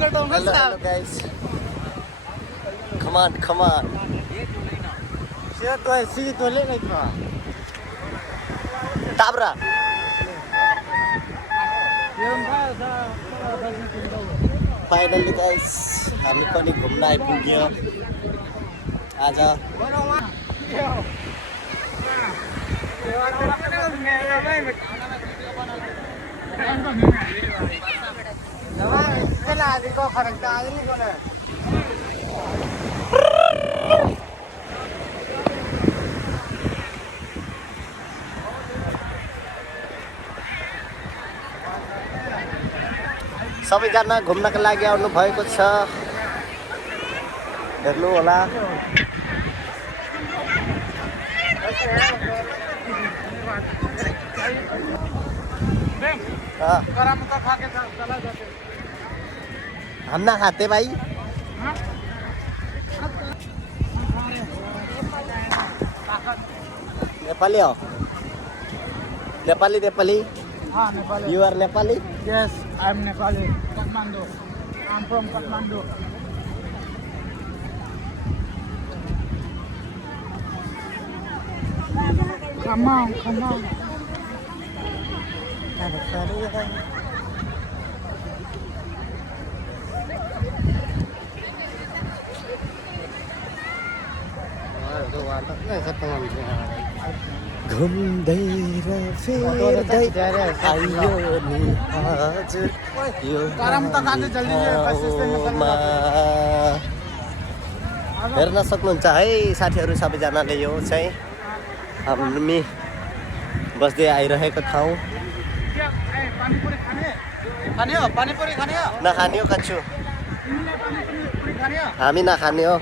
Hello guys. Come on, come on. Tabra. Finally guys, हामी पनि घुम्न आइपुग्यो आज। सबैजना घुम्नका लागि आउनु भएको छ, हेर्नु होला। हम ना खाते भाई। नेपाली हो? नेपाली नेपाली? हाँ Nepali. You are Nepali? Yes, I'm Nepali. Kathmandu. I'm from Kathmandu. Come on, come on. घुम्दै र फेर्दै आइयो नि हजुर यो ठाउँमा। हेर्न सक्नुहुन्छ है साथीहरू सबैजनाले, यो चाहिँ हामी बस्दै आइरहेको ठाउँ। नखाने हो कच्छु, हामी नखाने हो।